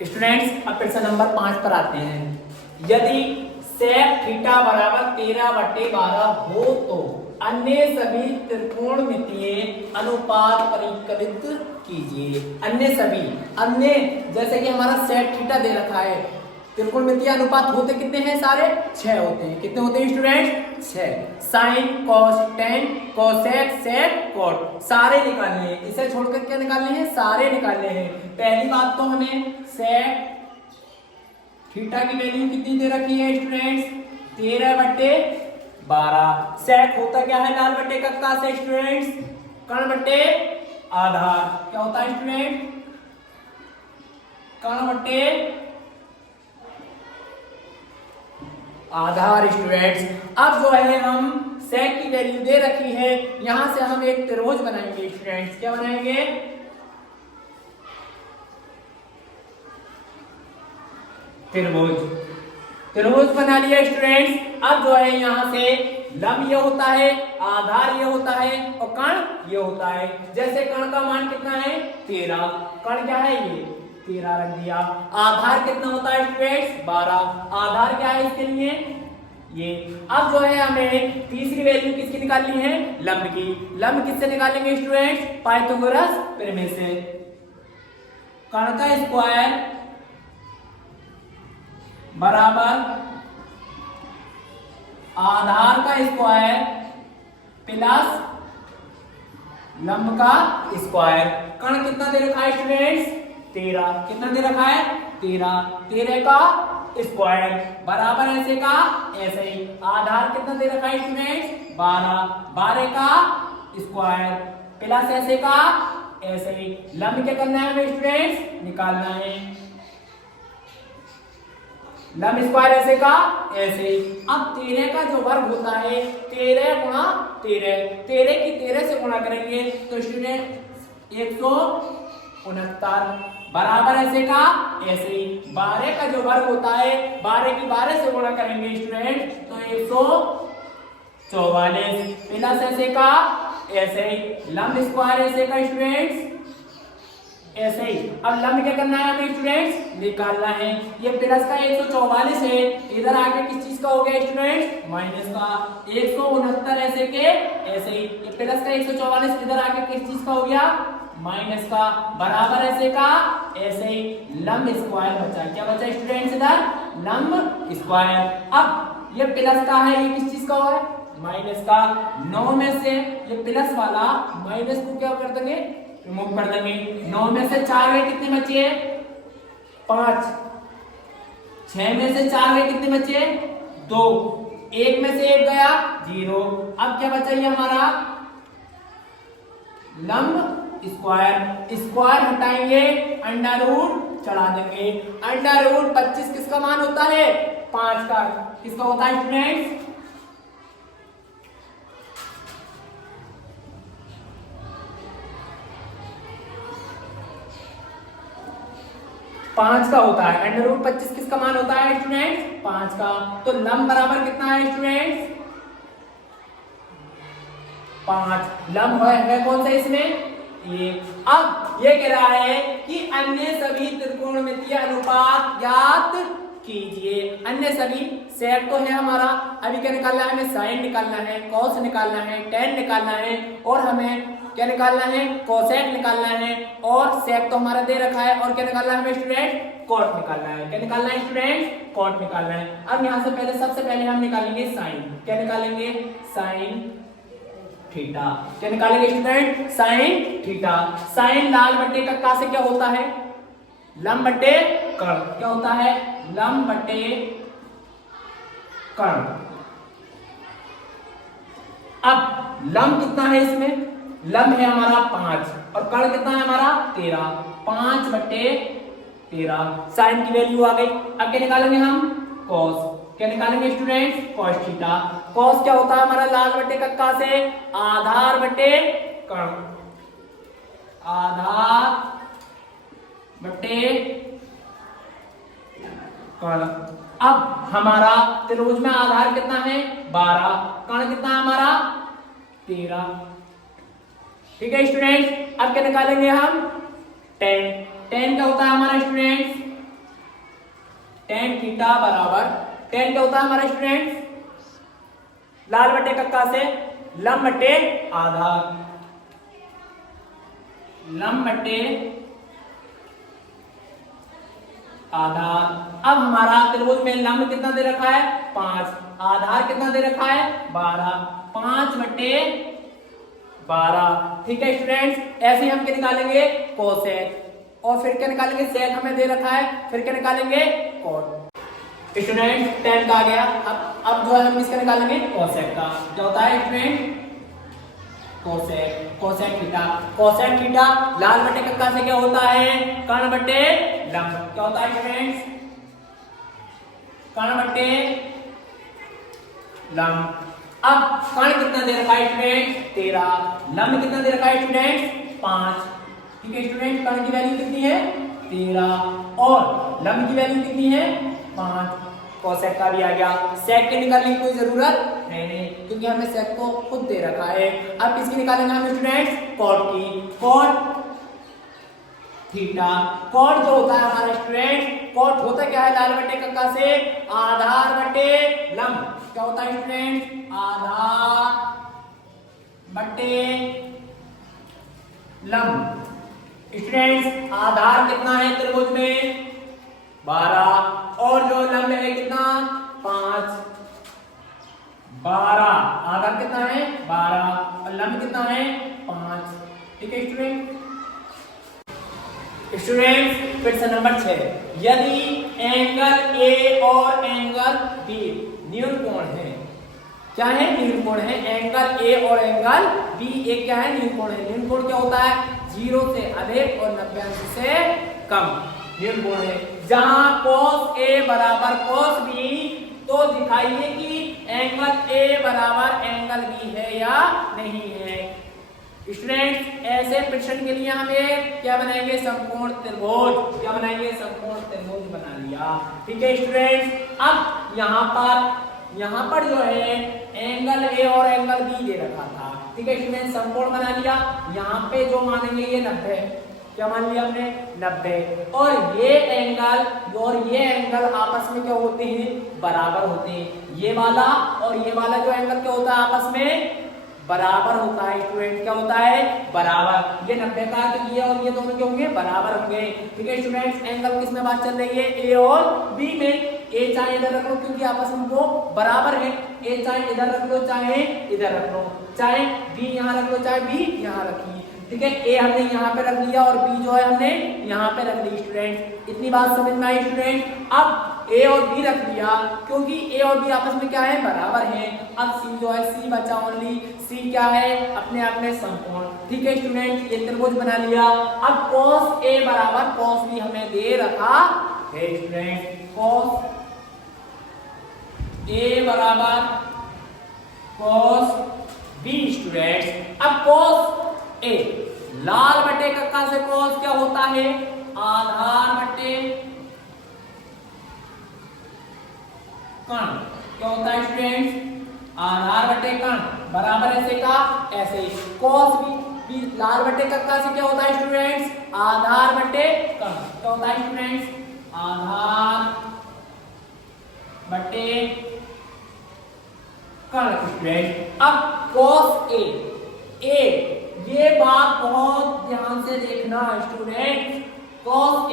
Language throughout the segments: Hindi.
स्टूडेंट्स अब प्रश्न नंबर 5 पर आते हैं। यदि sec थीटा बराबर 13/12 हो तो अन्य सभी त्रिकोणमितीय अनुपात परिकलित कीजिए। अन्य जैसे कि हमारा sec थीटा दे रखा है, त्रिकोणमितीय अनुपात होते कितने हैं? सारे 6 होते हैं। कितने होते हैं students? 6। Sine, cos, tan, cosec, sec, cot सारे निकालने हैं। इसे छोड़कर क्या निकालने हैं? सारे निकालने हैं। पहली बात तो हमें सेक थीटा की वैल्यू कितनी दे रखी है स्टूडेंट्स? 13/12। सेक होता क्या है? लाल बट्टे कक्का से स्टूडेंट्स कर्ण बट्टे आधार। क्या होता है स्टूडेंट? कर्ण बट्टे आधार स्टूडेंट्स। अब जो है हम सेक की वैल्यू दे रखी है, यहां से हम एक त्रिभुज बनाएंगे स्टूडेंट्स। क्या बनाएंगे? त्रिभुज बना लिया स्टूडेंट्स। अब जो है यहां से लंब ये होता है, आधार ये होता है और कर्ण ये होता है। जैसे कर्ण का मान कितना है? 13। कर्ण क्या है? ये 13 रख दिया। आधार कितना होता है स्टूडेंट्स? 12। आधार क्या है इसके लिए? ये। अब जो है हमें तीसरी वैल्यू किसकी निकालनी है? लंब की। लंब किससे निकालेंगे स्टूडेंट्स? पाइथागोरस प्रमेय से। कर्ण का स्क्वायर बराबर आधार का स्क्वायर प्लस लंब का स्क्वायर। कर्ण कितना दे रखा है स्टूडेंट्स? 13। कितना दे रखा है? 13। 13 का स्क्वायर बराबर ऐसे का ऐसे ही। आधार कितना दे रखा है स्टूडेंट्स? 12। 12 का स्क्वायर प्लस ऐसे का ऐसे ही। लंब क्या करना है हमें स्टूडेंट्स? निकालना है। लंब स्क्वायर ऐसे का ऐसे। अब 13 का जो वर्ग होता है 13 गुणा 13, 13 की 13 से गुणा करेंगे तो स्टूडेंट 169 बराबर ऐसे का ऐसे ही। 12 का जो वर्ग होता है 12 की 12 से गुणा करेंगे स्टूडेंट तो 144 प्लस ऐसे का ऐसे ही। लंब स्क्वायर ऐसे का स्टूडेंट्स ऐसे ही। अब लंब क्या करना है हमें स्टूडेंट्स? निकालना है। ये प्लस का 144 है, इधर आके किस चीज का हो गया स्टूडेंट्स? माइनस का। 169 ऐसे के ऐसे ही। ये प्लस का 144 इधर आके किस चीज का हो गया? माइनस का। बराबर ऐसे का ऐसे ही। लंब स्क्वायर बचा। क्या बचा स्टूडेंट्स? इधर लंब स्क्वायर। अब ये प्लस का है, ये किस चीज का हुआ है? माइनस का। 9 में से ये प्लस वाला माइनस को क्या कर देंगे? रिमूव कर देंगे। 9 में से 4 गए कितने बचे? 5। 6 में से 4 गए कितने बचे? 2। 1 में से 1 गया 0। अब क्या बचा? ये हमारा लंब स्क्वायर। स्क्वायर हटाएंगे, अंडर रूट चढ़ा देंगे। अंडर रूट 25 किसका मान होता है? 5 का। किसका होता है स्टूडेंट्स? 5 का होता है। अंडर रूट 25 किसका मान होता है स्टूडेंट्स? 5 का। तो लंब बराबर कितना है स्टूडेंट्स? 5। लंब है कौन सा इसमें? ये। अब ये कह रहा है कि अन्य सभी त्रिकोणमितीय अनुपात ज्ञात कीजिए। अन्य सभी सेक तो है हमारा, अभी क्या निकालना है हमें? साइन निकालना है, कॉस निकालना है, टेन निकालना है और हमें क्या निकालना है? कोसेक निकालना है। और सेक तो हमारा दे रखा है। और क्या निकालना है हमें स्टूडेंट? कॉट निकालना है। क्या निकालना है स्टूडेंट? कॉट निकालना है। अब यहां से सबसे पहले हम निकालेंगे साइन। क्या निकालेंगे? Sine theta. क्या निकालेंगे स्टूडेंट? Sine theta. साइन लाल बट्टे कक्का से क्या होता है? लंब बट्टे कर्ण। क्या होता है? लंब बट्टे कर्ण। अब लंब कितना है इसमें? लंब है हमारा 5 और कर्ण कितना है हमारा? 13। 5/13। साइन की वैल्यू आ गई। अब क्या निकालेंगे हम? कॉस। क्या निकालेंगे स्टूडेंट्स? Cos theta. कॉस क्या होता है हमारा? लाल बट्टे कक्का से आधार बट्टे कर्ण। आधार बट्टे कर्ण। अब हमारा त्रिभुज में आधार कितना है? 12। कर्ण कितना है हमारा? 13। ठीक है स्टूडेंट्स। अब क्या निकालेंगे हम? 10। 10 क्या होता है हमारा स्टूडेंट्स? tan थीटा बराबर tan क्या होता है हमारा स्टूडेंट, लाल बटे कक्का से लंब बटे आधार, लंब बटे आधार। अब हमारा त्रिभुज में लंब कितना दे रखा है 5, आधार कितना दे रखा है 12, 5 बटे 12। ठीक है स्टूडेंट्स, ऐसे ही हम क्या निकालेंगे कोसेक, और फिर क्या निकालेंगे सेक हमें दे रखा है, फिर क्या निकालेंगे कॉट। स्टूडेंट tan का आ गया, अब जो है हम किसका निकालेंगे कोसेक का। क्या होता है student cosec, cosec theta, cosec theta लाल बटे कक्का से क्या होता है कर्ण बटे लंब। क्या होता है स्टूडेंट्स कर्ण बटे लंब। अब कर्ण कितना दे रखा है स्टूडेंट 13, लंब कितना दे रखा है स्टूडेंट 5। ठीक है स्टूडेंट, कर्ण की वैल्यू कितनी है 13 और लंब की वैल्यू कितनी है 5। कोसेक का भी आ गया, सेक के निकालने की कोई जरूरत है नहीं क्योंकि हमने सेक को खुद दे रखा है। अब किसकी निकालेंगे हम स्टूडेंट्स कॉट की, कॉट थीटा। कॉट जो होता है हमारा स्टूडेंट, कॉट होता क्या है लाल बटे कक्का से आधार बटे लंब। क्या होता है स्टूडेंट आधार बटे लंब। स्टूडेंट्स आधार कितना है त्रिभुज में 12 और जो लंब है कितना 5, 12 आधार कितना है 12 और लंब कितना है 5। ठीक है स्टूडेंट, स्टूडेंट्स प्रश्न नंबर 6, यदि एंगल ए और एंगल बी न्यूनकोण है। क्या है न्यूनकोण है, एंगल ए और एंगल बी एक क्या है न्यूनकोण है। न्यूनकोण क्या होता है 0 से अधिक और 90 अंश से कम न्यूनकोण है। जहां cos A बराबर cos B, तो दिखाइए कि एंगल A बराबर एंगल B है या नहीं है। स्टूडेंट्स ऐसे प्रश्न के लिए हमें क्या बनाएंगे समकोण त्रिभुज, क्या बनाएंगे समकोण त्रिभुज बना लिया। ठीक है स्टूडेंट्स, अब यहाँ पर जो है एंगल A और एंगल B दे रखा था। ठीक है स्टूडेंट, समकोण बना लिया। यहाँ पे जो मानेंगे ये 90, क्या मान लिया हमने 90, और ये एंगल आपस में क्या होते हैं बराबर होते हैं। ये वाला और ये वाला जो एंगल क्या होता है आपस में बराबर होता है। स्टूडेंट क्या होता है बराबर, ये 90 का तो ये और ये दोनों क्या होंगे बराबर होंगे। ठीक है स्टूडेंट्स, एंगल किस में बात चल रही है ए और बी में। ए चाहे इधर रख लो क्योंकि आपस में वो बराबर है, ए चाहे इधर रख लो चाहे इधर रख लो, चाहे बी यहाँ रख लो चाहे बी यहाँ रखिए। ठीक है, ए हमने यहाँ पे रख लिया और बी जो है हमने यहाँ पे रख ली। स्टूडेंट इतनी बात समझ में आई स्टूडेंट। अब ए और बी रख लिया क्योंकि ए और बी आपस में क्या है बराबर है। अब सी जो है सी बचा ओनली, सी क्या है अपने आप में समकोण। ठीक है स्टूडेंट, ये त्रिभुज बना लिया। अब cos A बराबर cos B हमें दे रखा है। स्टूडेंट cos A बराबर cos B। स्टूडेंट अब cos A लाल बटे कक्का से cos क्या होता है आधार बटे कर्ण। क्या होता है स्टूडेंट्स आधार बटे कर्ण बराबर ऐसे का ऐसे। cos B लाल बटे कक्का से क्या होता है स्टूडेंट्स आधार बटे कर्ण। क्या होता है स्टूडेंट्स आधार बटे कर्ण। स्टूडेंट अब cos A ये बात बहुत ध्यान से देखना स्टूडेंट। cos A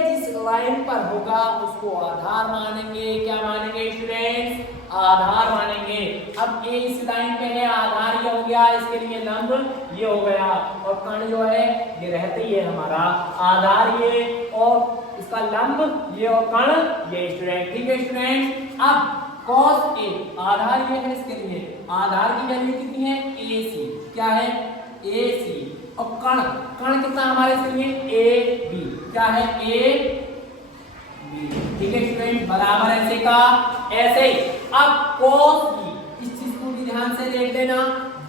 जिस लाइन पर होगा उसको आधार मानेंगे। क्या मानेंगे स्टूडेंट्स आधार मानेंगे। अब A इस लाइन पे है, आधार ये हो गया, इसके लिए लंब ये हो गया और कर्ण जो है ये रहते ही है हमारा आधार ये और इसका लंब ये और कर्ण ये। स्टूडेंट ठीक है स्टूडेंट, अब cos A आधार ये है, इसके लिए आधार की वैल्यू कितनी है AC। क्या है AC और कर्ण कितना हमारे इसके लिए AB। क्या है AB। ठीक है स्टूडेंट बराबर ऐसे का ऐसे ही। अब cos B इस चीज को भी ध्यान से देख लेना,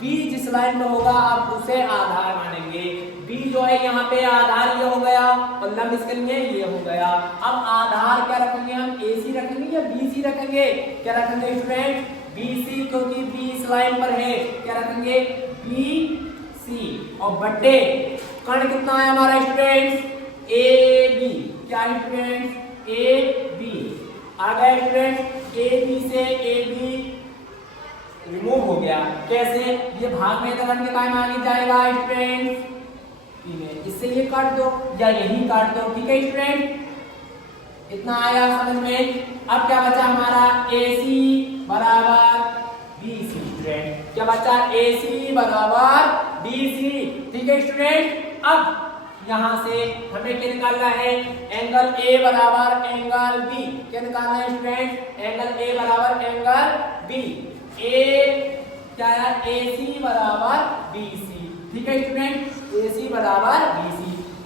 B जिस लाइन में होगा आप उसे आधार मानेंगे। B जो है यहाँ पे आधार ये हो गया और लंब इसके लिए ये हो गया। अब आधार क्या रखेंगे हम AC रखेंगे या BC रखेंगे। क्या रखेंगे स्टूडेंट BC क्योंकि B इस लाइन पर है। क्या रखेंगे BC और बटे कर्ण कितना है हमारा स्टूडेंट AB। क्या है स्टूडेंट ए बी आ गया स्टूडेंट, ए बी से ए बी रिमूव हो गया। कैसे? ये भाग में बन के काम आगे जाएगा स्टूडेंट, इससे ये काट दो या यही काट दो। ठीक है स्टूडेंट, इतना आया समझ में। अब क्या बचा हमारा, AC बराबर BC स्टूडेंट, क्या बचा, AC बराबर BC। ठीक है स्टूडेंट, अब यहां से हमें क्या निकालना है, एंगल A बराबर एंगल B। क्या निकालना है स्टूडेंट, एंगल A बराबर एंगल B। A क्या है, AC बराबर BC। ठीक है स्टूडेंट, AC बराबर BC।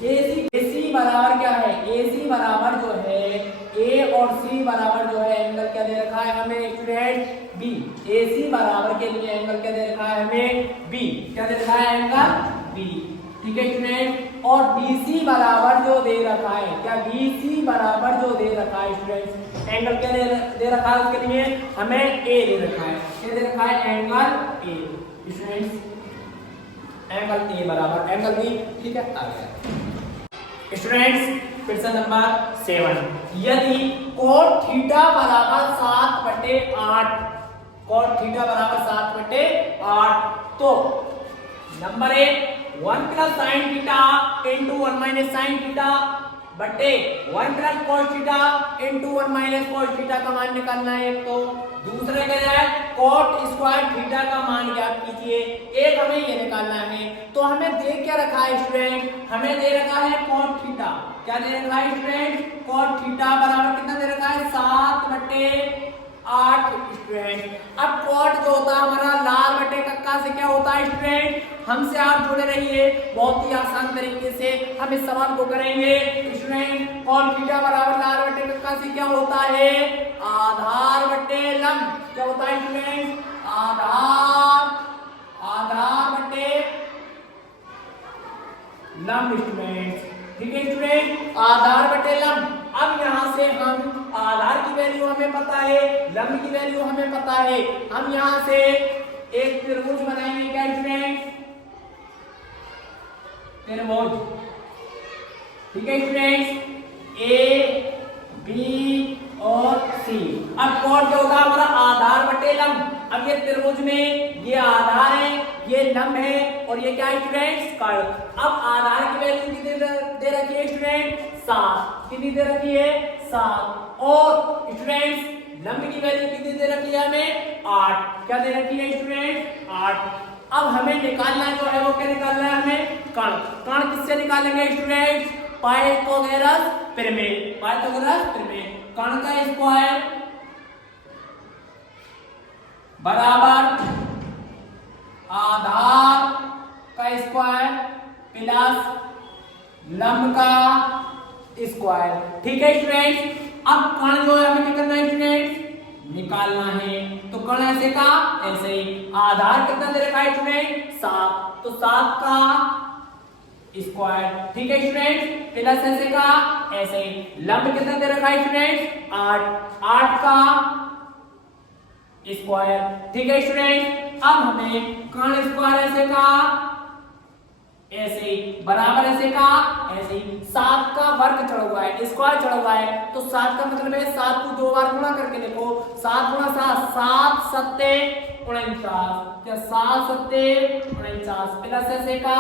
AC बराबर क्या है, AC बराबर जो है A और C बराबर जो है एंगल क्या दे रखा है हमें स्टूडेंट, B। AC बराबर के लिए एंगल क्या दे रखा है हमें, B। क्या दे रखा है, एंगल B। ठीक है स्टूडेंट, और BC बराबर जो दे रखा है, क्या BC बराबर जो दे रखा है स्टूडेंट, एंगल क्या दे रखा है, उसके लिए हमें A दे रखा है। क्या दे रखा है, angle A student, angle A बराबर एंगल B। ठीक है, आ गया स्टूडेंट्स। क्वेश्चन नंबर 7, यदि cot थीटा बराबर 7/8, cot थीटा बराबर 7/8, तो number 1 1 + sin theta × 1 - sin theta बटे 1 + cos थीटा × 1 - cos थीटा का मान निकालना है। तो दूसरे क्या है, cot स्क्वायर थीटा का मान ज्ञात कीजिए। एक हमें ये निकालना है। तो हमें दे क्या रखा है स्टूडेंट, हमें दे रखा है cot थीटा। क्या दे रखा है स्टूडेंट, cot थीटा बराबर कितना दे रखा है, 7/8 स्टूडेंट। अब cot जो होता है हमारा लाल बटे कक्का से क्या होता है स्टूडेंट, हमसे आप जुड़े रहिए, बहुत ही आसान तरीके से हम इस सवाल को करेंगे स्टूडेंट। cot थीटा बराबर लाल बटे कक्का से क्या होता है, आधार बटे लंब। क्या होता है स्टूडेंट, आधार बटे लंब स्टूडेंट। ठीक है स्टूडेंट, आधार बटे लंब। अब यहां से हम आधार की वैल्यू हमें पता है, लंब की वैल्यू हमें पता है। हम यहां से एक त्रिभुज बनाएंगे। क्या स्टूडेंट, त्रिभुज। ठीक है स्टूडेंट, A B और C। अब cot क्या होगा हमारा, आधार बटे लंब। अब ये त्रिभुज में ये आधार है, ये लंब है, और ये क्या है स्टूडेंट, कर्व। अब आधार की वैल्यू कितनी दे रखी है स्टूडेंट, 7। कितनी दे रखी है, 7। और स्टूडेंट लंब की वैल्यू कितनी दे रखी है हमें, 8। क्या दे रखी है स्टूडेंट, 8। अब हमें निकालना जो है वो क्या निकालना है हमें, कर्ण। कर्ण किससे निकालेंगे स्टूडेंट, पाइथागोरस प्रमेय। पाइथागोरस प्रमेय, कर्ण का स्क्वायर बराबर आधार का स्क्वायर प्लस लंब का स्क्वायर। ठीक है स्टूडेंट, अब कर्ण जो है हमें क्या करना है स्टूडेंट, निकालना है। तो कर्ण ऐसे का ऐसे ही, आधार कितना दे रखा है स्टूडेंट, 7, तो 7 का स्क्वायर। ठीक है स्टूडेंट, प्लस ऐसे का ऐसे ही, लंब कितना दे रखा है स्टूडेंट, 8 का स्क्वायर। ठीक है स्टूडेंट, अब हमें कर्ण स्क्वायर ऐसे का ऐसे बराबर ऐसे का ऐसे 7 का वर्ग चढ़ा हुआ है, स्क्वायर चढ़ा हुआ है, तो 7 का मतलब है 7 को 2 बार गुणा करके देखो, 7 × 7 7 7 49। क्या 7 7 49 प्लस ऐसे का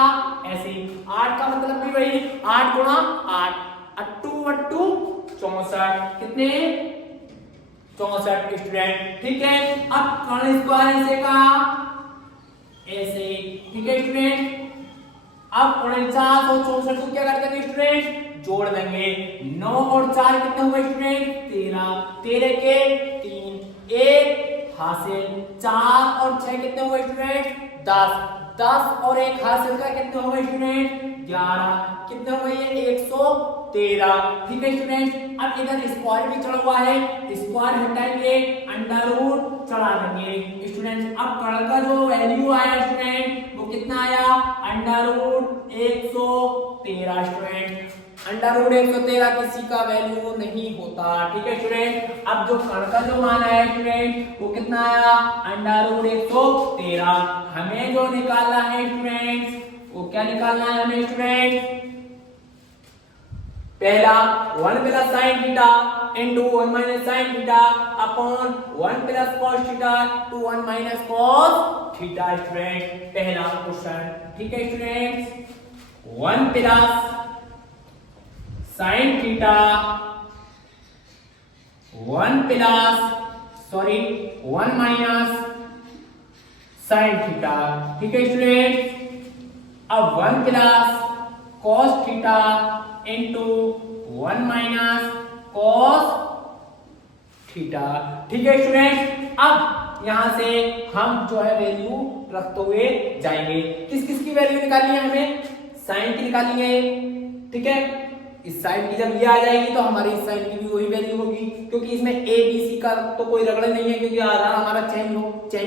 ऐसे 8 का मतलब भी वही 8 × 8 अट्टू अट्टू 64। कितने 64 स्टूडेंट। ठीक है, अब कर्ण स्क्वायर ऐसे का ऐसे। ठीक है स्टूडेंट, अब 49 और 64 को क्या कर देंगे स्टूडेंट, जोड़ देंगे। 9 और 4 कितने हुए स्टूडेंट, 13। 13 के 3, 1 हासिल। 4 और 6 कितने हुए स्टूडेंट, 10। 10 और 1 हासिल का कितने हुए स्टूडेंट, 11। कितने हुए ये 113। ठीक है स्टूडेंट, अब इधर स्क्वायर भी चढ़ा हुआ है, स्क्वायर हटाएंगे, अंडर रूट चढ़ा देंगे स्टूडेंट। अब कर्ण का जो वैल्यू आया स्टूडेंट वो कितना आया, under root 113 student. Under root 113 किसी का वैल्यू नहीं होता। ठीक है स्टूडेंट, अब जो कर्ण का जो मान आया स्टूडेंट वो कितना आया, अंडर रूट 113। हमें जो निकालना है स्टूडेंट वो क्या निकालना है हमें स्टूडेंट, पहला 1 plus sine theta into 1 minus sine theta upon 1 plus cos theta two 1 minus cos theta student पहला क्वेश्चन। ठीक है students 1 plus sine theta 1 minus sine theta. ठीक है स्टूडेंट अब 1 plus cos theta into 1 minus cos theta. ठीक है स्टूडेंट अब यहां से हम जो है वैल्यू रखते हुए जाएंगे। किस किस की वैल्यू निकालनी है हमें? साइन की निकालनी है। ठीक है इस साइड की जब ये आ जाएगी तो हमारी इस साइड की भी वही वैल्यू होगी, क्योंकि इसमें ए बी सी का तो कोई रगड़ा नहीं है, क्योंकि आधार हमारा चेंज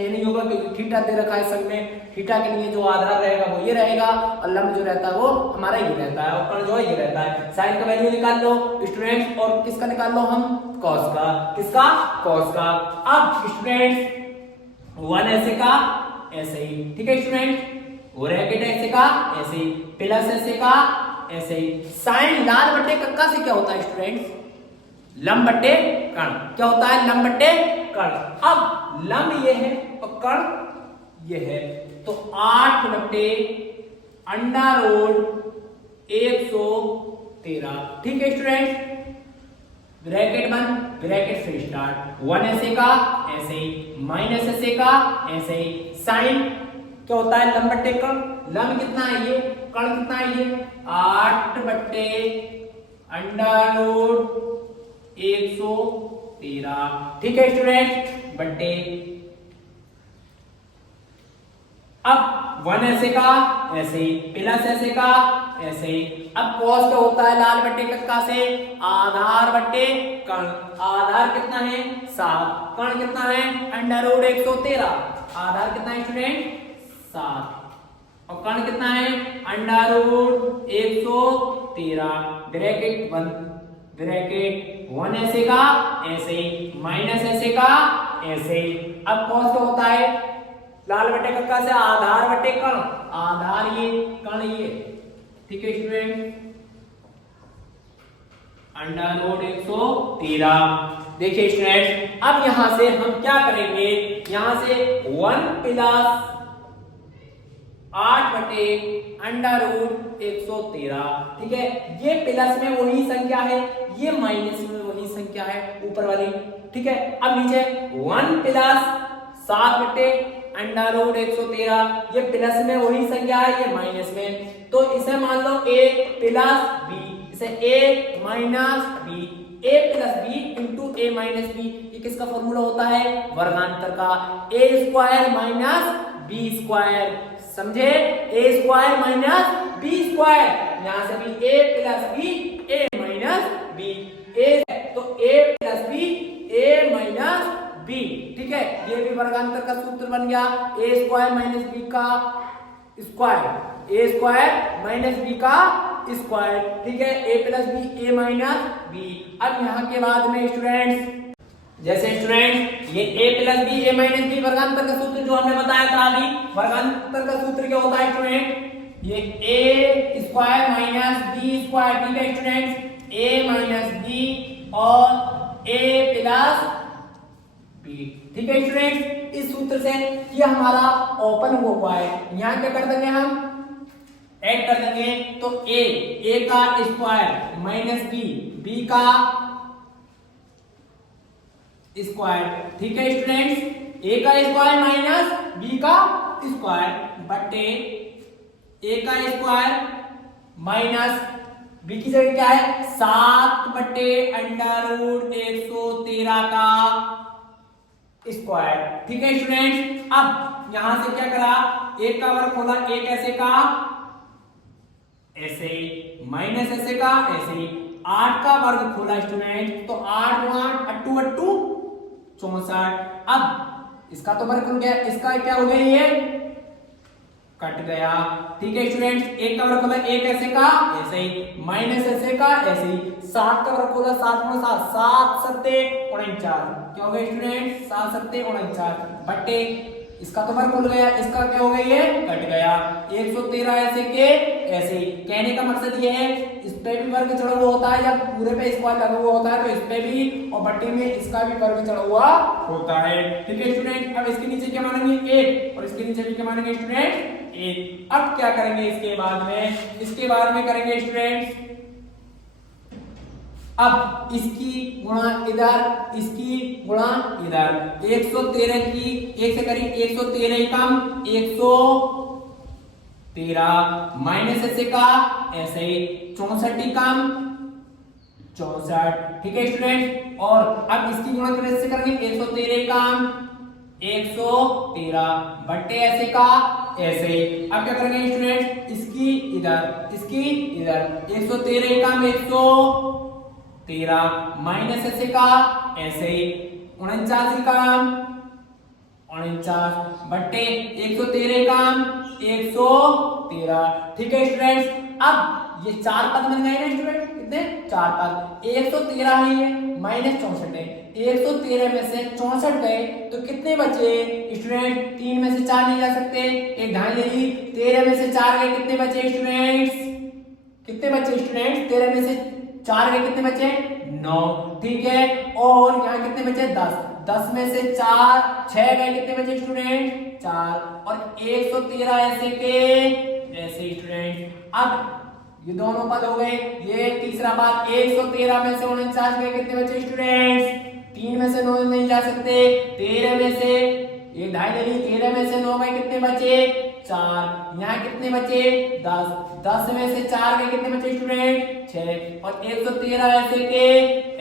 नहीं होगा, क्योंकि थीटा दे रखा है सब में। थीटा के लिए जो आधार रहेगा वो ये रहेगा और लंब जो रहता है वो हमारा ये रहता है और कर्ण जो है ये रहता है। साइन का वैल्यू निकाल लो स्टूडेंट्स और किसका निकाल लो हम? कॉस का। किसका? कॉस का। अब स्टूडेंट्स 1 ऐसे का ऐसे ही। ठीक है स्टूडेंट ब्रैकेट ऐसे का ऐसे ही प्लस ऐसे का ऐसे ही। साइन लाल बट्टे कक्का से क्या होता है स्टूडेंट्स? लंब बट्टे कर्ण। क्या होता है? लंब बट्टे कर्ण। अब लंब ये है और कर्ण ये है, तो 8 बट्टे अंडर रूट 113। ठीक है स्टूडेंट ब्रैकेट बंद ब्रैकेट फिर स्टार्ट। 1 ऐसे का ऐसे ही माइनस ऐसे का ऐसे ही। साइन क्या होता है? लंब बट्टे कर्ण। लंब कितना है ये? कर्ण कितना है ये? 8 बट्टे अंडर रूट 113। ठीक है स्टूडेंट बट्टे अब 1 ऐसे का ऐसे ही प्लस ऐसे का ऐसे ही। अब कॉस क्या होता है? लाल बट्टे कक्का से आधार बट्टे कर्ण। आधार कितना है? 7। कर्ण कितना है? Under root 113। आधार कितना है स्टूडेंट? 7 और कर्ण कितना है? Under root 113। ब्रैकेट बंद ब्रैकेट 1 ऐसे का ऐसे ही माइनस ऐसे का ऐसे ही। अब कॉस क्या होता है? लाल बट्टे कक्का से आधार बट्टे कर्ण। आधार ये कर्ण ये। ठीक है स्टूडेंट अंडर रूट 113। देखिए स्टूडेंट अब यहां से हम क्या करेंगे? यहां से 1 प्लस 8 बटे अंडर रूट 113। ठीक है ये प्लस में वही संख्या है, ये माइनस में वही संख्या है ऊपर वाली। ठीक है अब नीचे 1 प्लस 7 बटे अंडर रूट 113। ये प्लस में वही संख्या है, ये माइनस में। तो इसे मान लो a प्लस b, इसे a minus b। a plus b into a minus b ये किसका फॉर्मूला होता है? वर्गांतर का। a square minus b square. समझे? a square minus b square. यहां से भी a plus b a minus b। a तो a plus b a minus b। ठीक है ये भी वर्गांतर का सूत्र बन गया। a स्क्वायर माइनस b का square, a square minus b का स्क्वायर। ठीक है a plus b a minus b। अब यहाँ के बाद में स्टूडेंट्स जैसे स्टूडेंट ये a plus b a minus b वर्गांतर का सूत्र जो हमने बताया था अभी, वर्गांतर का सूत्र क्या होता है स्टूडेंट? ये a square minus b square. ठीक है स्टूडेंट a माइनस b और a प्लस b। ठीक है स्टूडेंट इस सूत्र से ये हमारा ओपन हुआ है। यहाँ क्या कर देंगे? हम ऐड कर देंगे तो a का स्क्वायर माइनस b का स्क्वायर। ठीक है स्टूडेंट्स a का स्क्वायर माइनस b का स्क्वायर बटे a का स्क्वायर माइनस b की जगह क्या है? 7 बटे अंडर रूट 113 का स्क्वायर। ठीक है स्टूडेंट्स अब यहां से क्या करा? एक का वर्ग खोला, एक ऐसे का ऐसे माइनस ऐसे का ऐसे। 8 का वर्ग खोला स्टूडेंट तो 8 8 अट्टू 64। अब इसका तो वर्ग खुल गया, इसका क्या हो गया? ये कट गया। ठीक है स्टूडेंट्स एक का वर्ग खोला, एक ऐसे का ऐसे ही माइनस ऐसे का ऐसे ही। 7 का वर्ग खोला, 7 गुणा 7 7 सत्ते 49। क्या हो गया स्टूडेंट? 7 सत्ते 49 बट्टे इसका तो वर्ग खुल गया, इसका क्या हो गया? ये कट गया। 113 ऐसे के ऐसे ही। कहने का मकसद ये है इस पे भी वर्ग चढ़ा हुआ होता है, जब पूरे पे स्क्वायर लगा हुआ होता है तो इस पे भी, और बट्टे में इसका भी वर्ग चढ़ा हुआ होता है। ठीक है स्टूडेंट, अब इसके नीचे क्या मानेंगे 1 और इसके नीचे भी क्या मानेंगे स्टूडेंट 1। अब क्या करेंगे इसके बाद में करेंगे स्टूडेंट, अब इसकी गुणा इधर, इसकी गुणा इधर। 113 की 1 से करी 113 ही कम 113 माइनस ऐसे का ऐसे 64 ही कम 64। ठीक है स्टूडेंट, और अब इसकी गुणा कैसे करेंगे 113 ही कम 113 बट्टे ऐसे का ऐसे। अब क्या करेंगे स्टूडेंट, इसकी इधर, इसकी इधर 113 ही कम 113 माइनस ऐसे का ऐसे 49 काम 49 बट्टे 113 काम 113। ठीक है स्टूडेंट्स, अब ये 4 पद बन गए ना स्टूडेंट, कितने 4 पद 113 है ये माइनस 64 है। 113 में से 64 गए तो कितने बचे स्टूडेंट, 3 में से 4 नहीं जा सकते, एक ढाई ले ली। 13 में से 4 गए कितने बचे स्टूडेंट्स, कितने बचे स्टूडेंट्स, 13 में से 4 गए कितने बचे 9। ठीक है, और यहाँ कितने बचे 10, 10 में से 4 6 गए कितने बचे स्टूडेंट 4, और 113 ऐसे के ऐसे स्टूडेंट। अब ये दोनों पद हो गए, ये तीसरा पद 113 में से 49 गए कितने बचे स्टूडेंट्स, 3 में से 9 नहीं जा सकते, 13 में से ये ढाई ले ली, 13 में से 9 गए कितने बचे 4, यहाँ कितने बचे 10, 10 में से 4 गए कितने बचे स्टूडेंट 6, और 113 ऐसे के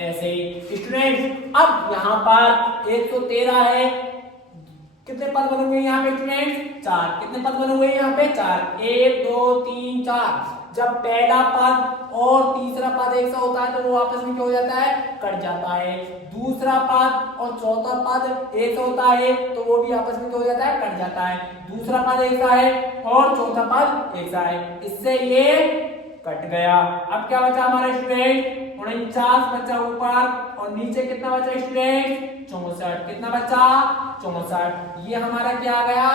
ऐसे स्टूडेंट। अब यहाँ पर 113 है, कितने पद बने हुए यहाँ पे स्टूडेंट 4, कितने पद बने हुए यहाँ पे 4, 1 2 3 4। जब पहला पद और तीसरा पद एक सा होता है तो वो आपस में क्या हो जाता है कट जाता है, दूसरा पद और चौथा पद एक सा होता है तो वो भी आपस में क्या हो जाता है कट जाता है, दूसरा पद एक सा है और चौथा पद एक सा है, इससे ये कट गया। अब क्या बचा हमारा स्टूडेंट 49 बचा ऊपर, और नीचे कितना बचा स्टूडेंट 64, कितना बचा 64, ये हमारा क्या आ गया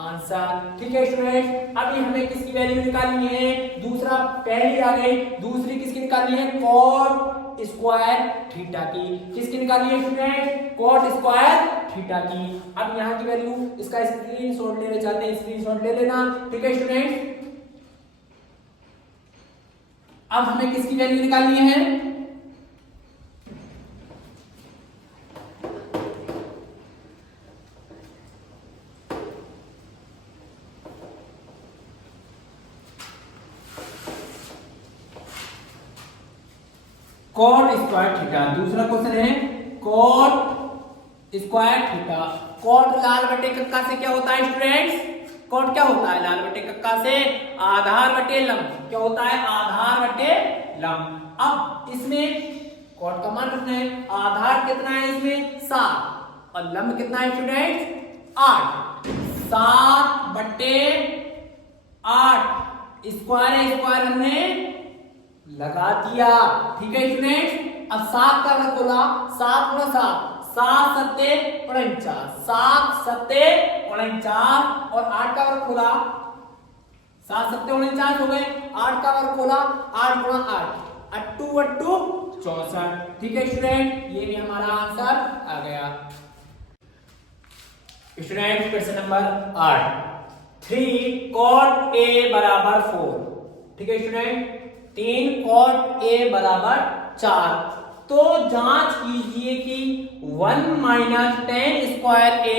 आंसर। ठीक है स्टूडेंट, अभी हमें किसकी वैल्यू निकालनी है, दूसरा पहली आ गई, दूसरी किसकी निकालनी है कॉट स्क्वायर थीटा की, किसकी निकालनी है स्टूडेंट कॉट स्क्वायर थीटा की। अब यहाँ की वैल्यू इसका स्क्रीनशॉट लेने चाहते हैं, स्क्रीनशॉट ले लेना। ठीक है स्टूडेंट, अब हमें किसकी वैल्यू निकालनी है, कॉट स्क्वायर थीटा। दूसरा क्वेश्चन है कॉट स्क्वायर थीटा। कॉट लाल बटे कक्का से क्या होता है स्टूडेंट्स, कॉट क्या होता है लाल बटे कक्का से आधार बटे लंब, क्या होता है आधार बटे लंब। अब इसमें कॉट का मान रखना है, आधार कितना है इसमें 7 और लंब कितना है स्टूडेंट 8, 7 बटे 8 स्क्वायर स्क्वायर हमने लगा दिया। ठीक है स्टूडेंट, अब 7 का वर्ग खोला, 7 गुणा 7 7 सत्ते 49, 7 सत्ते 49, और 8 का वर्ग खोला 7 सत्ते 49 हो गए, 8 का वर्ग खोला 8 गुणा 8 अट्टू अट्टू 64। ठीक है स्टूडेंट, ये भी हमारा आंसर आ गया। Student question number 8, 3 cot a बराबर 4। ठीक है स्टूडेंट, 3 cot a बराबर 4, तो जांच कीजिए कि 1 माइनस 10 स्क्वायर a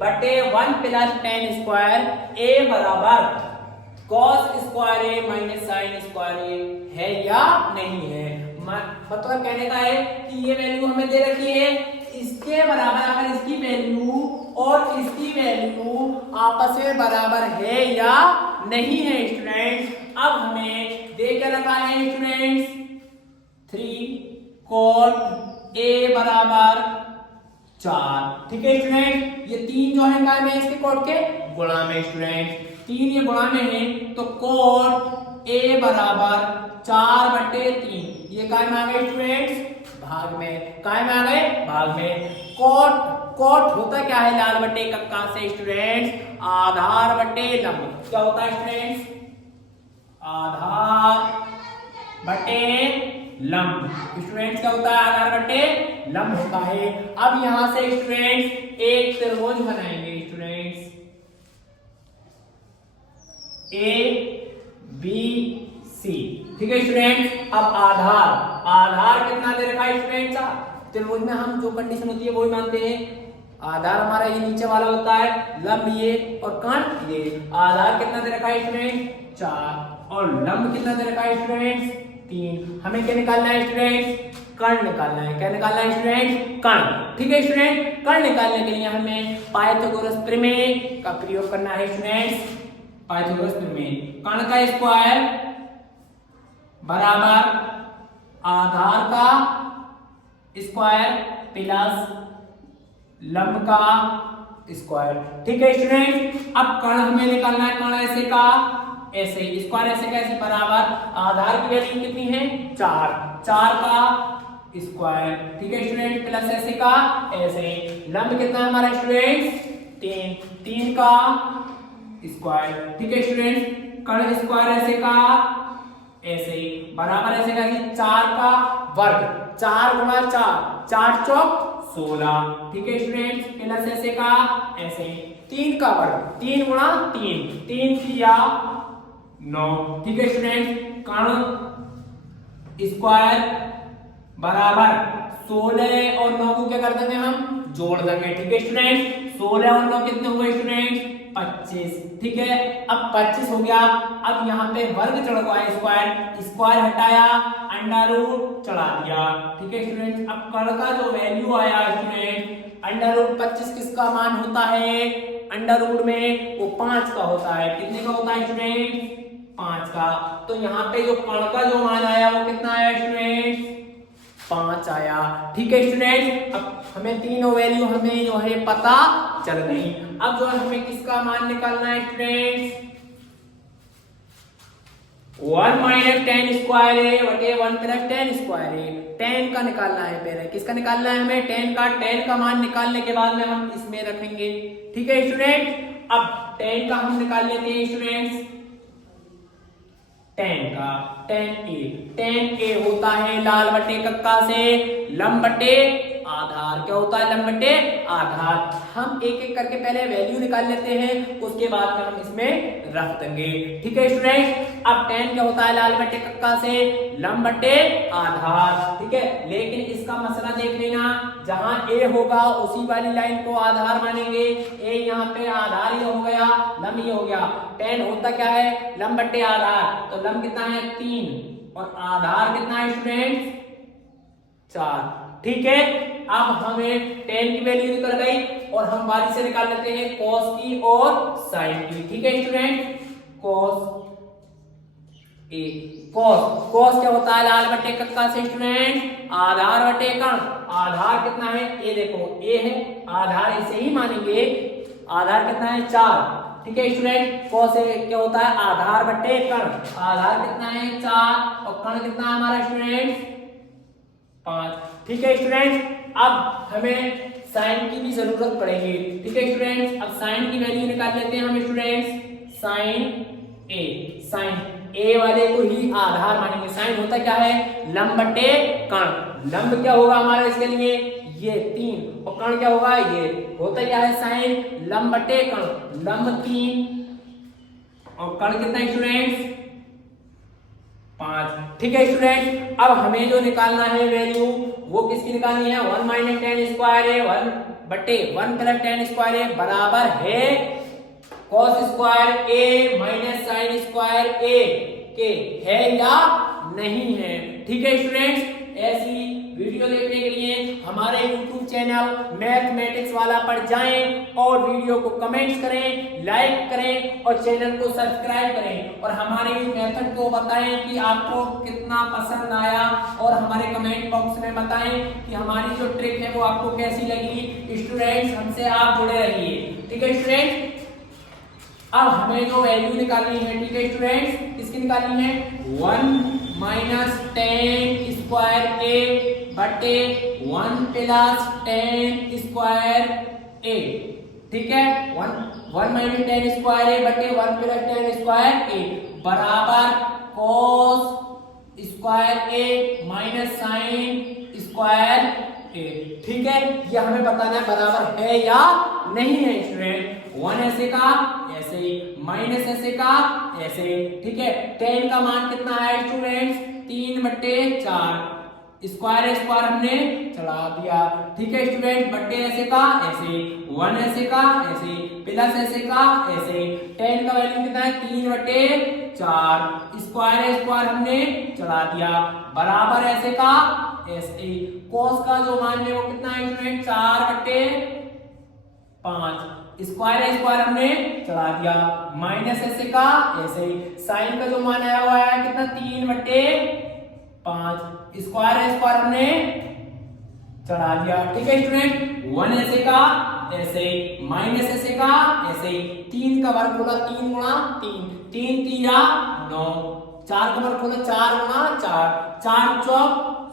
बटे 1 प्लस 10 स्क्वायर a बराबर cos square a minus sine square a है या नहीं है। मतलब कहने का है कि ये वैल्यू हमें दे रखी है, इसके बराबर अगर इसकी वैल्यू और इसकी वैल्यू आपस में बराबर है या नहीं है स्टूडेंट्स। अब हमें दे के रखा है स्टूडेंट्स 3 cot a बराबर 4। ठीक है स्टूडेंट, ये 3 जो है काय में इसके cot के गुणा में स्टूडेंट, 3 ये गुणा में है तो cot a बराबर 4 बटे 3, ये काय में आ गए स्टूडेंट्स भाग में, काय में आ गए भाग में। cot होता क्या है लाल बटे कक्का से स्टूडेंट्स आधार बटे लंब, क्या होता है स्टूडेंट्स आधार बटे लंब। स्टूडेंट्स क्या होता है? आधार बटे लंब होता है। अब यहां से स्टूडेंट्स एक त्रिभुज बनाएंगे स्टूडेंट्स, ए बी सी। ठीक है स्टूडेंट्स। अब आधार कितना दे रखा है स्टूडेंट्स? त्रिभुज में हम जो कंडीशन होती है वही मानते हैं। आधार हमारा ये नीचे वाला होता है, लंब ये और कर्ण ये। आधार कितना दे रखा है स्टूडेंट? 4 और लंब कितना दे रखा है स्टूडेंट्स? 3। हमें क्या निकालना है स्टूडेंट्स? कर्ण निकालना है। क्या निकालना है स्टूडेंट? कर्ण। ठीक है स्टूडेंट। कर्ण निकालने के लिए हमें पाइथागोरस प्रमेय का प्रयोग करना है स्टूडेंट्स। पाइथागोरस प्रमेय, कर्ण का स्क्वायर बराबर आधार का स्क्वायर प्लस लंब का स्क्वायर। ठीक है स्टूडेंट। अब कर्ण हमें निकालना है, कर्ण ऐसे का ऐसे, स्क्वायर ऐसे का ऐसे बराबर आधार की वैल्यू कितनी है? 4 का स्क्वायर। ठीक है स्टूडेंट। प्लस ऐसे का ऐसे। लंब कितना है हमारा स्टूडेंट? 3 का स्क्वायर। ठीक है स्टूडेंट। कर्ण स्क्वायर ऐसे का ऐसे बराबर ऐसे का 4 का वर्ग। 4 गुणा 4 चौक 16। ठीक है स्टूडेंट। प्लस ऐसे का ऐसे 3 का वर्ग। 3 गुणा 3, 3 या 9। ठीक है स्टूडेंट। कर्ण स्क्वायर बराबर 16 और 9 को क्या कर देंगे हम? जोड़ देंगे। ठीक है स्टूडेंट। 16 और 9 कितने हुए स्टूडेंट? 25। ठीक है। अब 25 हो गया। अब यहाँ पे वर्ग चढ़ गया, स्क्वायर हटाया, अंडर रूट चढ़ा दिया। ठीक है स्टूडेंट। अब कर्ण का जो वैल्यू आया स्टूडेंट, अंडर रूट 25 किसका मान होता है? अंडर रूट में वो 5 का होता है। कितने का होता है स्टूडेंट? 5 का। तो यहाँ पे जो कर्ण का जो मान आया वो कितना आया स्टूडेंट? 5 आया। ठीक है स्टूडेंट। अब हमें तीनों वैल्यू हमें जो है पता चल गई। अब जो हमें किसका मान निकालना है स्टूडेंट्स? 1 माइनस 10 स्क्वायर है बटे 1 प्लस 10 स्क्वायर है। 10 का निकालना है पहले। किसका निकालना है हमें? 10 का मान निकालने के बाद में हम इसमें रखेंगे। ठीक है स्टूडेंट। अब 10 का हम निकाल लेते हैं स्टूडेंट्स। 10 का 10a होता है लाल बटे कक्का से लंब बटे आधार। क्या होता है? लंब बटे आधार। हम एक एक करके पहले वैल्यू निकाल लेते हैं, उसके बाद में हम इसमें रख देंगे। ठीक है स्टूडेंट। अब 10 क्या होता है? लाल बटे कक्का से लंब बटे आधार। ठीक है। लेकिन इसका मसला देख लेना, जहां a होगा उसी वाली लाइन को आधार मानेंगे। a यहाँ पे आधार ये हो गया, लंब ये हो गया। 10 होता क्या है? लंब बटे आधार। तो लंब कितना है? 3 और आधार कितना है स्टूडेंट? 4। ठीक है। अब हमें 10 की वैल्यू निकल गई और हम बारी से निकाल लेते हैं cos की और sin की। ठीक है स्टूडेंट। cos क्या होता है? लाल बटे कक्का से स्टूडेंट आधार बटे कर्ण। आधार कितना है? ये देखो a है, आधार ऐसे ही मानेंगे। आधार कितना है? 4। ठीक है स्टूडेंट। cos क्या होता है? आधार बटे कर्ण। आधार कितना है? 4 और कर्ण कितना है हमारा स्टूडेंट? 5। ठीक है स्टूडेंट। अब हमें साइन की भी जरूरत पड़ेगी। ठीक है स्टूडेंट्स। अब साइन की वैल्यू निकाल लेते हैं हम स्टूडेंट्स। साइन ए वाले को ही आधार मानेंगे। साइन होता क्या है? लंब बटे कर्ण। लंब क्या होगा हमारा इसके लिए? ये 3 और कर्ण क्या होगा? ये होता क्या है? साइन लंब बटे कर्ण। लंब 3 और कर्ण कितना स्टूडेंट्स? 5। ठीक है स्टूडेंट। अब हमें जो निकालना है वैल्यू वो किसकी निकालनी है? 1 माइनस 10 स्क्वायर है 1 बटे 1 प्लस 10 स्क्वायर है बराबर है cos square a minus sine square a के है या नहीं है। ठीक है स्टूडेंट्स। ऐसी वीडियो देखने के लिए हमारे YouTube चैनल मैथमेटिक्स वाला पर जाएं और वीडियो को कमेंट्स करें, लाइक करें और चैनल को सब्सक्राइब करें और हमारे मेथड को बताएं कि आपको कितना पसंद आया और हमारे कमेंट बॉक्स में बताएं कि हमारी जो ट्रिक है वो आपको कैसी लगी। स्टूडेंट्स हमसे आप जुड़े रहिए। ठीक है स्टूडेंट्स। अब हमें जो वैल्यू निकालनी है, ठीक है स्टूडेंट्स, किसकी निकालनी है? 1 माइनस 10 स्क्वायर a बटे 1 प्लस 10 स्क्वायर a। ठीक है। 1 माइनस 10 स्क्वायर a बटे 1 प्लस 10 स्क्वायर a बराबर cos स्क्वायर ए माइनस साइन स्क्वायर ए। ठीक है, ये हमें बताना है बराबर है या नहीं है स्टूडेंट। 1 ऐसे का ऐसे, माइनस ऐसे का ऐसे। ठीक है, tan का मान कितना है स्टूडेंट्स 3/4, स्क्वायर स्क्वायर हमने चढ़ा दिया। ठीक है स्टूडेंट, बट्टे ऐसे का ऐसे, 1 ऐसे का ऐसे, प्लस ऐसे का ऐसे। tan का वैल्यू कितना है 3/4, स्क्वायर स्क्वायर हमने चढ़ा दिया, बराबर ऐसे का ऐसे। cos का जो मान है वो कितना है स्टूडेंट 4/5, स्क्वायर स्क्वायर हमने चढ़ा दिया, माइनस ऐसे का ऐसे। साइन का जो मान आया हुआ है कितना 3/5, स्क्वायर स्क्वायर हमने चढ़ा दिया। ठीक है स्टूडेंट, 1 ऐसे का ऐसे, माइनस ऐसे का ऐसे। 3 का वर्ग बोला 3 गुणा 3, 3 3 9, 4 का वर्ग बोला 4 गुणा 4, 4 चौक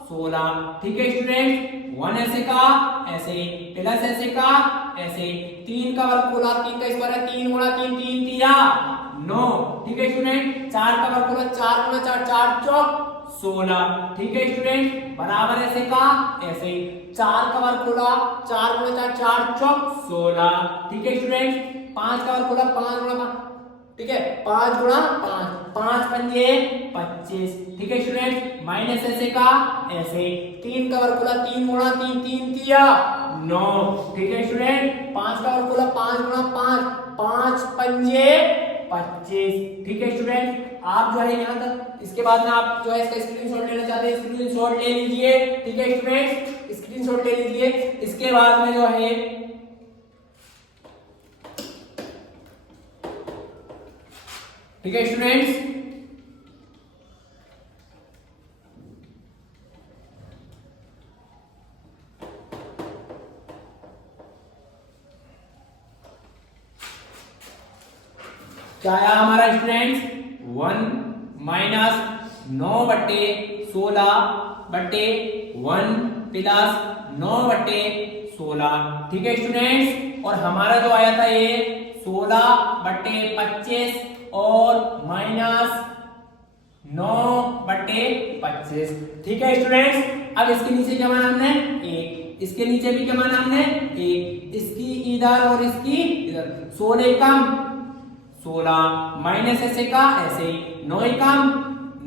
16। ठीक है स्टूडेंट, 1 ऐसे का ऐसे, प्लस ऐसे का ऐसे। 3 का वर्ग बोला 3 का स्क्वायर है 3 गुणा 3, 3 3 9। ठीक है स्टूडेंट, 4 का वर्ग बोला 4 गुणा 4, 4 चौक 16। ठीक है स्टूडेंट, बराबर ऐसे का ऐसे। 4 का वर्ग बोला 4 गुणा 4, 4 चौक 16। ठीक है स्टूडेंट, 5 का वर्ग बोला 5 गुणा 5, ठीक है 5 गुणा 5, 5 पंजे 25। ठीक है स्टूडेंट, माइनस ऐसे का ऐसे। 3 का वर्ग बोला 3 गुणा 3, 3 3 9। ठीक है स्टूडेंट, 5 का वर्ग बोला 5 गुणा 5, 5 पंजे 25। ठीक है स्टूडेंट, आप जो है यहाँ तक, इसके बाद में आप जो है इसका स्क्रीनशॉट लेना चाहते हैं स्क्रीनशॉट ले लीजिए। ठीक है स्टूडेंट, स्क्रीनशॉट ले लीजिए। इसके बाद में जो है ठीक है स्टूडेंट्स, क्या आया हमारा स्टूडेंट्स 1 माइनस 9/16/1 प्लस 9/16। ठीक है स्टूडेंट्स, और हमारा जो आया था ये 16/25 और माइनस 9/25। ठीक है स्टूडेंट्स, अब इसके नीचे क्या माना हमने 1, इसके नीचे भी क्या माना हमने 1, इसकी इधर और इसकी इधर। 16 कम 16, माइनस ऐसे का ऐसे, 9 कम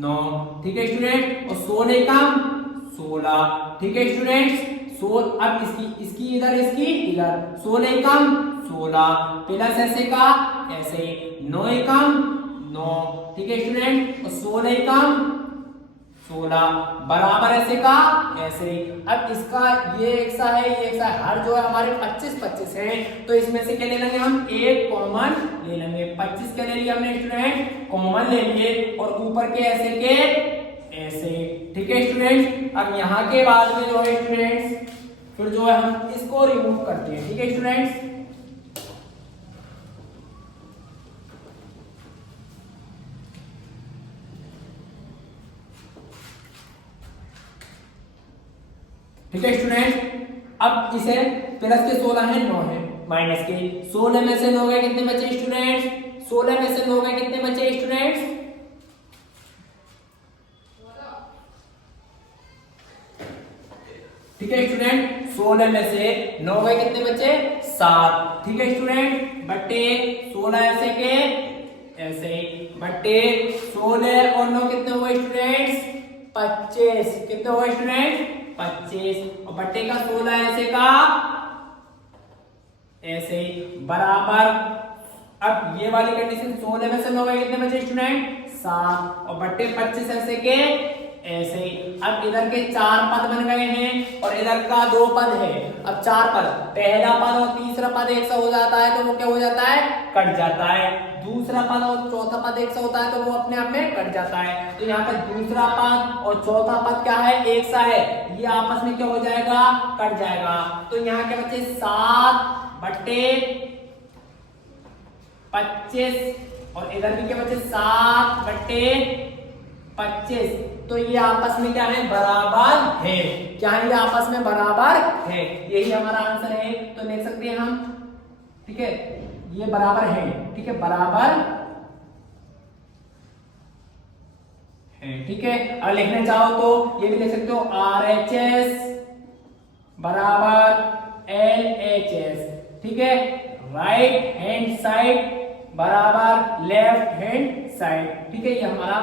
9। ठीक है स्टूडेंट, और 16 कम 16। ठीक है स्टूडेंट्स, अब इसकी इधर इसकी इधर, 16 कम 16, प्लस ऐसे का ऐसे, 9 कम 9। ठीक है स्टूडेंट, और 16 कम 16, बराबर ऐसे का ऐसे। अब इसका ये एक सा है, ये एक सा है, हर जो है हमारे 25 है, तो इसमें से क्या ले लेंगे हम, एक कॉमन ले लेंगे। 25 क्या ले लिया हमने स्टूडेंट, कॉमन ले लिए, और ऊपर के ऐसे के ऐसे। ठीक है स्टूडेंट्स, अब यहाँ के बाद में जो है स्टूडेंट्स फिर जो है हम इसको रिमूव करते हैं। ठीक है स्टूडेंट्स, ठीक है स्टूडेंट, अब इसे प्लस के 16 है 9 है, माइनस के 16 में से 9 गए कितने बचे स्टूडेंट्स, 16 में से 9 गए कितने बचे स्टूडेंट्स, ठीक है स्टूडेंट, 16 में से 9 गए कितने बचे 7। ठीक है स्टूडेंट, बट्टे 16 ऐसे के ऐसे, बट्टे 16 और 9 कितने हुए स्टूडेंट्स 25। कितने हुए स्टूडेंट 25, और बट्टे का 16 ऐसे का ऐसे, बराबर। अब ये वाली कंडीशन 16 में से 9 गए कितने बचे स्टूडेंट 7, और बट्टे 25 ऐसे के ऐसे। अब इधर के 4 पद बन गए हैं और इधर का 2 पद है। अब 4 पद, पहला पद और तीसरा पद एक सा हो जाता है तो वो क्या हो जाता है, कट जाता है। दूसरा पद और चौथा पद एक सा होता है तो वो अपने आप में कट जाता है। तो यहाँ पे दूसरा पद और चौथा पद क्या है, एक सा है, ये आपस में क्या हो जाएगा, कट जाएगा। तो यहाँ के बच्चे 7/25 और इधर भी क्या बच्चे 7/25। तो ये आपस में क्या है, बराबर है। क्या है, ये आपस में बराबर है, यही हमारा आंसर है। तो देख सकते हैं हम, ठीक है, ये बराबर है, ठीक है, बराबर है, ठीक है। और लिखना चाहो तो ये भी लिख सकते हो RHS बराबर LHS, ठीक है। राइट हैंड साइड बराबर लेफ्ट हैंड साइड, ठीक है। ये हमारा